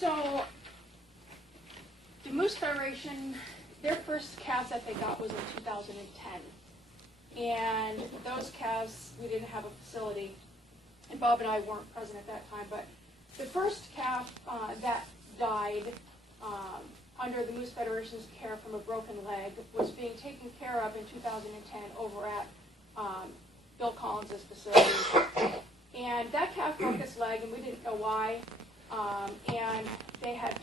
So the Moose Federation, their first calves that they got was in 2010. And those calves, we didn't have a facility. And Bob and I weren't present at that time. But the first calf that died under the Moose Federation's care from a broken leg was being taken care of in 2010 over at Bill Collins' facility. And that calf broke its leg, and we didn't know why. And they had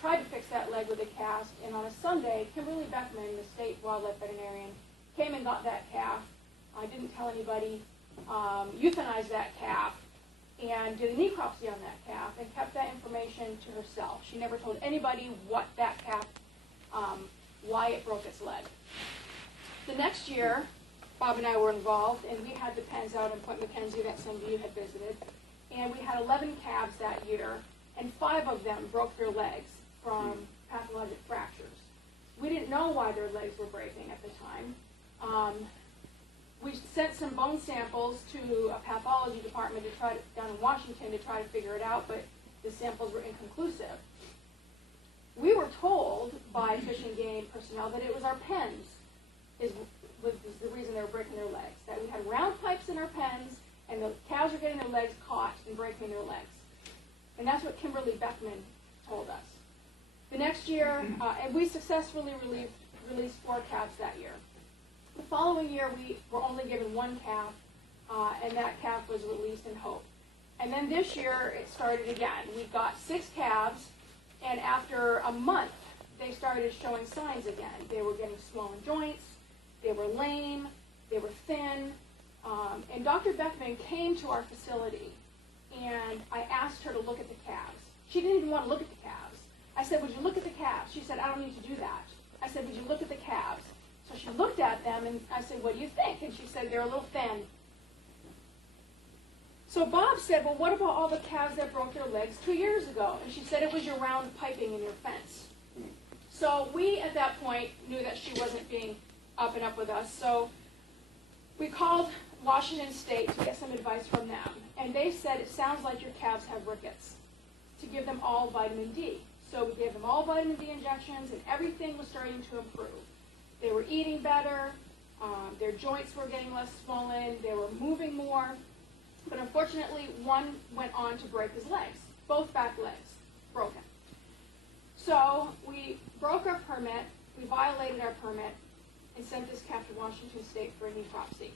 tried to fix that leg with a cast. And on a Sunday, Kimberly Beckman, the state wildlife veterinarian, came and got that calf. I didn't tell anybody. Euthanized that calf and did a necropsy on that calf and kept that information to herself. She never told anybody what that calf, why it broke its leg. The next year, Bob and I were involved, and we had the pens out in Point McKenzie that some of you had visited. And we had 11 calves that year, and 5 of them broke their legs from pathologic fractures. We didn't know why their legs were breaking at the time. We sent some bone samples to a pathology department down in Washington to try to figure it out, but the samples were inconclusive. We were told by Fish and Game personnel that it was our pens was the reason they were breaking their legs, that we had round pipes in our pens, and the cows were getting their legs caught and breaking their legs. And that's what Kimberly Beckman told us. The next year, and we successfully released 4 calves that year. The following year, we were only given 1 calf, and that calf was released in Hope. And then this year, it started again. We got 6 calves, and after a month, they started showing signs again. They were getting swollen joints, they were lame, they were thin, and Dr. Beckman came to our facility, and I asked her to look at the calves. She didn't even want to look at the calves. I said, would you look at the calves? She said, I don't need to do that. I said, would you look at the calves? So she looked at them, and I said, what do you think? And she said, they're a little thin. So Bob said, well, what about all the calves that broke their legs 2 years ago? And she said, it was your round piping in your fence. So we, at that point, knew that she wasn't being up and up with us. So we called Washington State to get some advice from them. And they said, it sounds like your calves have rickets, to give them all vitamin D. So we gave them all vitamin D injections, and everything was starting to improve. They were eating better, their joints were getting less swollen, they were moving more. But unfortunately, one went on to break his legs, both back legs broken. So we broke our permit, we violated our permit, and sent this calf to Washington State for a necropsy.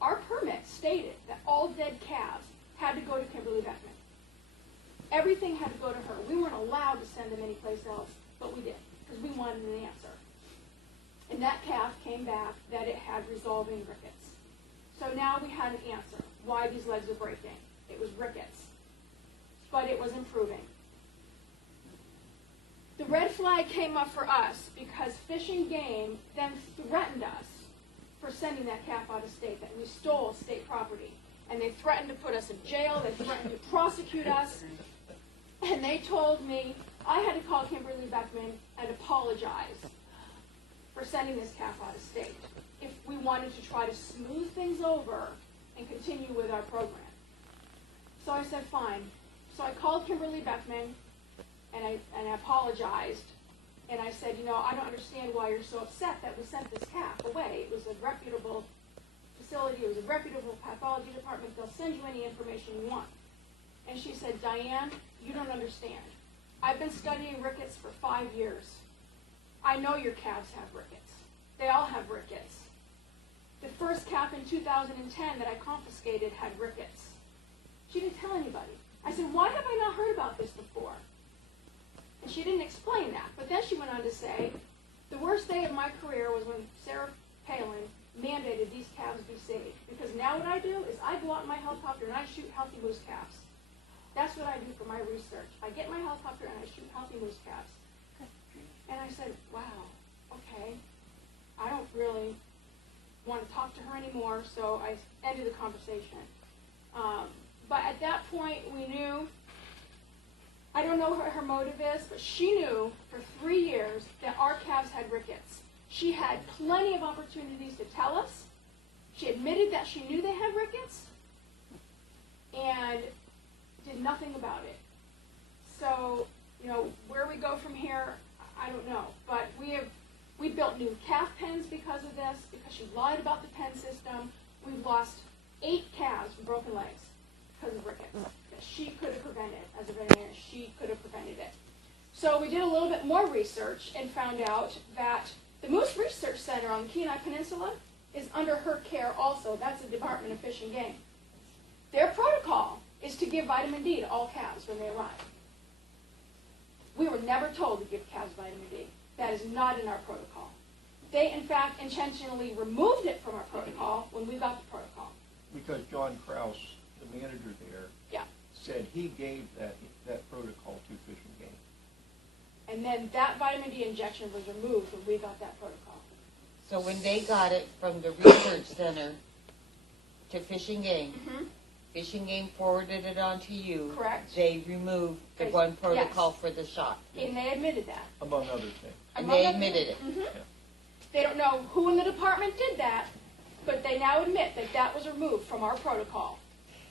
Our permit stated that all dead calves had to go to Kimberly Beckman. Everything had to go to her. We weren't allowed to send them anyplace else, but we did, because we wanted an answer. And that calf came back that it had resolving rickets. So now we had an answer, why these legs were breaking. It was rickets, but it was improving. The red flag came up for us because Fish and Game then threatened us for sending that calf out of state, that we stole state property. And they threatened to put us in jail, they threatened to prosecute us. And they told me I had to call Kimberly Beckman and apologize for sending this calf out of state if we wanted to try to smooth things over and continue with our program. So I said, fine. So I called Kimberly Beckman, and I apologized. And I said, you know, I don't understand why you're so upset that we sent this calf away. It was a reputable facility. It was a reputable pathology department. They'll send you any information you want. And she said, Diane, you don't understand. I've been studying rickets for 5 years. I know your calves have rickets. They all have rickets. The first calf in 2010 that I confiscated had rickets. She didn't tell anybody. I said, why have I not heard about this before? And she didn't explain that. But then she went on to say, the worst day of my career was when Sarah Palin mandated these calves be saved. Because now what I do is I go out in my helicopter and I shoot healthy moose calves. That's what I do for my research. I get my helicopter and I shoot healthy moose calves. And I said, wow, okay. I don't really want to talk to her anymore, so I ended the conversation. But at that point, we knew, I don't know what her motive is, but she knew for 3 years that our calves had rickets. She had plenty of opportunities to tell us. She admitted that she knew they had rickets and did nothing about it. So Where we go from here, I don't know. But we built new calf pens because of this, because she lied about the pen system. We've lost 8 calves from broken legs because of rickets. That she could have prevented. As a veterinarian, she could have prevented it. So we did a little bit more research and found out that the Moose Research Center on the Kenai Peninsula is under her care also. That's the Department of Fish and Game. Their protocol is to give vitamin D to all calves when they arrive. We were never told to give calves vitamin D. That is not in our protocol. They, in fact, intentionally removed it from our protocol when we got the protocol. Because John Krause, the manager there, Yeah. said he gave that protocol to Fish and Game. And then that vitamin D injection was removed when we got that protocol. So when they got it from the research center to Fish and Game, Fish and Game forwarded it on to you. Correct. They removed the Yes. one protocol for the shot. And they admitted that. Among other things. And Among they other admitted things. it. Yeah. They don't know who in the department did that, but they now admit that that was removed from our protocol.